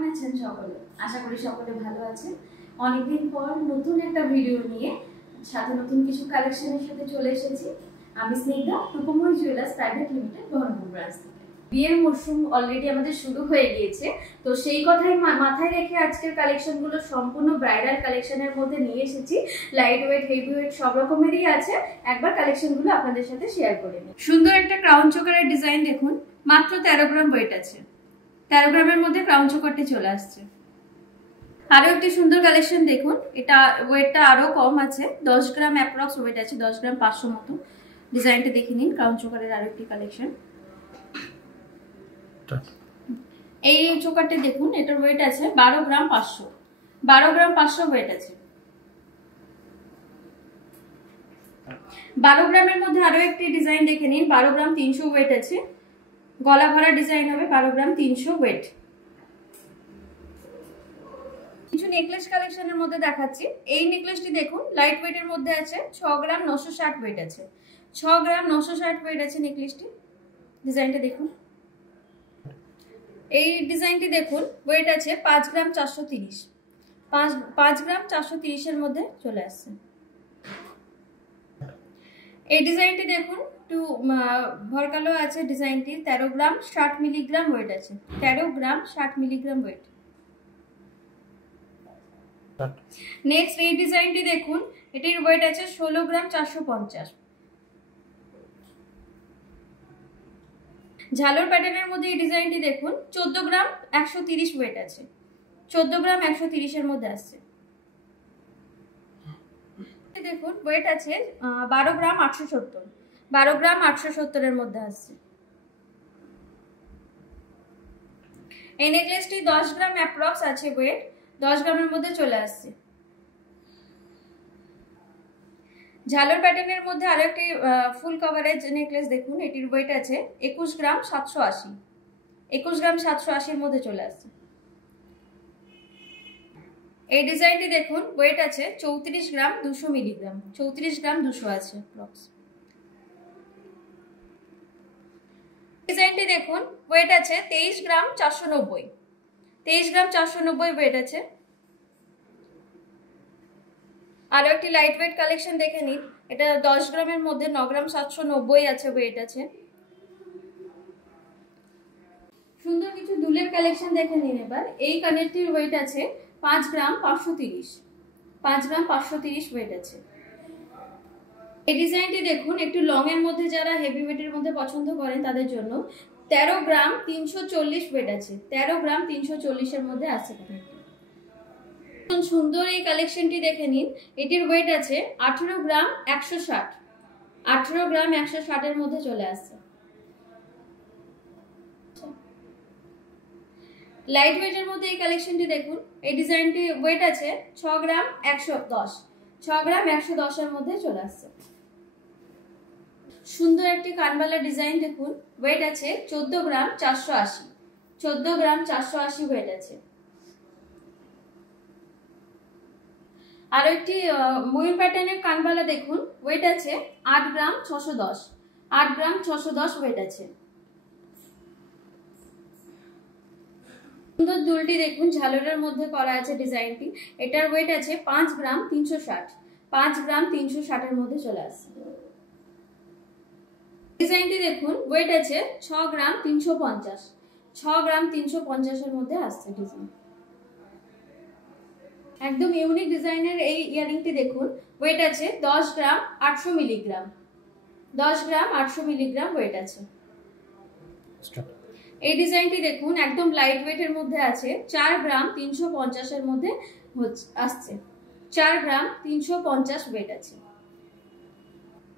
কেমন আছেন সকলে? আশা করি সকলে ভালো আছেন। অনেকদিন পর নতুন একটা ভিডিও নিয়ে সাথে নতুন কিছু কালেকশনের সাথে চলে এসেছি। আমি Snigdha, Rupmoy jewellers private limited Baharampur branch থেকে। বিয়ের মরশুম অলরেডি আমাদের শুরু হয়ে গিয়েছে, তো সেই কথাই মাথায় রেখে আজকের কালেকশনগুলো সম্পূর্ণ ব্রাইডাল কালেকশনের মধ্যে নিয়ে এসেছি। লাইট ওয়েট, হেভি ওয়েট সব রকমেরই আছে। একবার কালেকশনগুলো আপনাদের সাথে শেয়ার করে নিই। সুন্দর একটা ক্রাউন চোকারের ডিজাইন দেখুন, মাত্র 13 গ্রাম ওয়েট আছে। 13 গ্রামের মধ্যে ক্রাউন চোকারটি চলে আসছে। আরো একটি সুন্দর কালেকশন দেখুন, এটা ওয়েটটা আরো কম আছে, 10 গ্রাম অ্যাপ্রক্স ওয়েট আছে, 10 গ্রাম 500 মতো। ডিজাইনটা দেখে নিন, ক্রাউন চোকারের আরো একটি কালেকশন। এই চোকারটি দেখুন, এটার ওয়েট আছে 12 গ্রাম 500, 12 গ্রাম 500 ওয়েট আছে। 12 গ্রামের মধ্যে আরো একটি ডিজাইন দেখে নিন, 12 গ্রাম 300 ওয়েট আছে। গলা ভরা ডিজাইন হবে, 12 গ্রাম 300 ওয়েট। কিছু নেকলেস কালেকশনের মধ্যে দেখাচ্ছি। এই নেকলেসটি দেখুন, লাইট ওয়েটের মধ্যে আছে, 6 গ্রাম 960 ওয়েট আছে। 6 গ্রাম 960 ওয়েট আছে নেকলেসটি। ডিজাইনটা দেখুন। এই ডিজাইনটি দেখুন, ওয়েট আছে 5 গ্রাম 430, 5 গ্রাম 430 এর মধ্যে চলে আসছে। এই ডিজাইনটি দেখুন, একটু ভরকালো আছে ডিজাইনটি, 13 গ্রাম 60 মিলিগ্রাম ওয়েট আছে। 13 গ্রাম 60 মিলিগ্রাম ওয়েট। নেক্সট এই ডিজাইনটি দেখুন, এটির ওয়েট আছে 16 গ্রাম 450। ঝালর প্যাটার্নের মধ্যে এই ডিজাইনটি দেখুন, 14 গ্রাম 130 ওয়েট আছে। 14 গ্রাম 130 এর মধ্যে আসছে। দেখুন, ওয়েট আছে 12 গ্রাম 870, 12 গ্রাম 870 এর মধ্যে আসছে। এই নেকলেসটি 10 গ্রাম অ্যাপ্রক্স আছে ওয়েট, 10 গ্রামের মধ্যে চলে আসছে। ঝালর প্যাটার্নের মধ্যে আরো একটি ফুল কভারেজ নেকলেস দেখুন, এটির ওয়েট আছে 21 গ্রাম 780, 21 গ্রাম 780 এর মধ্যে চলে আসছে। এই ডিজাইনটি দেখুন, ওয়েট আছে 34 গ্রাম 200 মিলিগ্রাম, 34 গ্রাম 200 আছে অ্যাপ্রক্স। ডিজাইনটি দেখুন, ওয়েট আছে 23 গ্রাম 490, 23 গ্রাম 490 ওয়েট আছে। আরো একটি লাইট ওয়েট কালেকশন দেখে নিন, এটা 10 গ্রামের মধ্যে 9 গ্রাম 790 আছে ওয়েট আছে। সুন্দর কিছু দুলের কালেকশন দেখে নিন এবার। এই কানেরটির ওয়েট আছে 5 গ্রাম 530, 5 গ্রাম 530 ওয়েট আছে। এই ডিজাইনটি দেখুন, একটু লং এর মধ্যে যারা হেভি ওয়েটের মধ্যে পছন্দ করেন তাদের জন্য 13 গ্রাম 340 ওয়েট আছে। 13 গ্রাম 340 এর মধ্যে আছে। সুন্দর এই কালেকশনটি দেখে নিন, এটির ওয়েট আছে 18 গ্রাম 160, 18 গ্রাম 160 এর মধ্যে চলে আসছে। লাইট ওয়েটের মধ্যে এই কালেকশনটি দেখুন, এই ডিজাইনটি ওয়েট আছে 6 গ্রাম 110, 6 গ্রাম 110 এর মধ্যে চলে আসছে। সুন্দর একটি কানবালা ডিজাইন দেখুন, ওয়েট আছে 14 গ্রাম 480, 14 গ্রাম 480 ওয়েট আছে। আরো একটি ময়ূর প্যাটার্নের কানবালা দেখুন, ওয়েট আছে 8 গ্রাম 610, 8 গ্রাম 610 ওয়েট আছে। সুন্দর দুলটি দেখুন, ঝালরের মধ্যে করা আছে ডিজাইনটি, এটার ওয়েট আছে 5 গ্রাম 360, 5 গ্রাম 360 এর মধ্যে চলে আসছে। ডিজাইনটি দেখুন, ওয়েট আছে 6 গ্রাম 350, 6 গ্রাম 350 এর মধ্যে আসছে ডিজাইন। একদম ইউনিক ডিজাইনের এই ইয়ারিংটি দেখুন, ওয়েট আছে 10 গ্রাম 800 মিলিগ্রাম, 10 গ্রাম 800 মিলিগ্রাম ওয়েট আছে। এই ডিজাইনটি দেখুন, একদম লাইট ওয়েটের মধ্যে আছে, 4 গ্রাম 350 এর মধ্যে আসছে। 4 গ্রাম 350 ওয়েট আছে।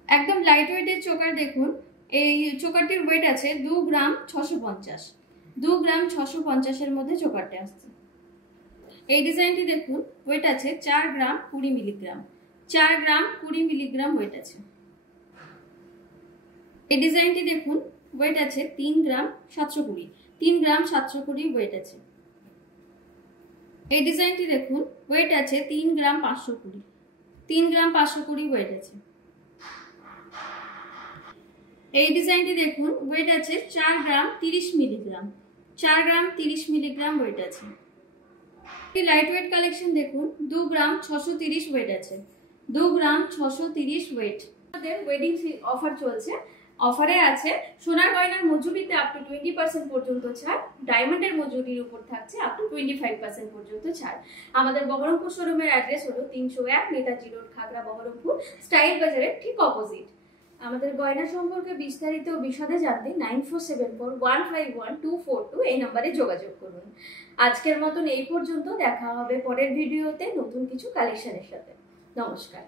একদম লাইট ওয়েটের চোকার দেখুন, এই চোকারটির ওয়েট আছে 2 গ্রাম 650, 2 গ্রাম 650 এর মধ্যে চোকারটি আসছে। এই ডিজাইনটি দেখুন, ওয়েট আছে 4 গ্রাম 20 মিলিগ্রাম, 4 গ্রাম 20 মিলিগ্রাম ওয়েট আছে। এই ডিজাইনটি দেখুন, ওয়েট আছে 3 গ্রাম 720, 3 গ্রাম 720 ওয়েট আছে। এই ডিজাইনটি দেখুন, ওয়েট আছে 3 গ্রাম 520, 3 গ্রাম 520 ওয়েট আছে। এই ডিজাইনটি দেখুন, ওয়েট আছে 4 গ্রাম 30 মিলিগ্রাম, 4 গ্রাম 30 মিলিগ্রাম ওয়েট আছে। লাইট ওয়েট কালেকশন দেখুন, 2 গ্রাম 630 ওয়েট আছে, 2 গ্রাম 630 ওয়েট। আমাদের ওয়েডিং অফার চলছে, অফারে আছে সোনার গয়নার মজুরিতে আপ টু 20% পর্যন্ত ছাড়, ডায়মন্ডের মজুরির উপর থাকছে আপ টু 25% পর্যন্ত ছাড়। আমাদের বহরমপুর শোরুমের অ্যাড্রেস হলো 301 নেতাজি রোড, খাগড়া, বহরমপুর, স্টাইল বাজারের ঠিক অপোজিট। আমাদের গয়না সম্পর্কে বিস্তারিত বিশদে জানতে 9474151242 এই নম্বরে যোগাযোগ করুন। আজকের মতন এই পর্যন্ত, দেখা হবে পরের ভিডিওতে নতুন কিছু কালেকশনের সাথে। নমস্কার।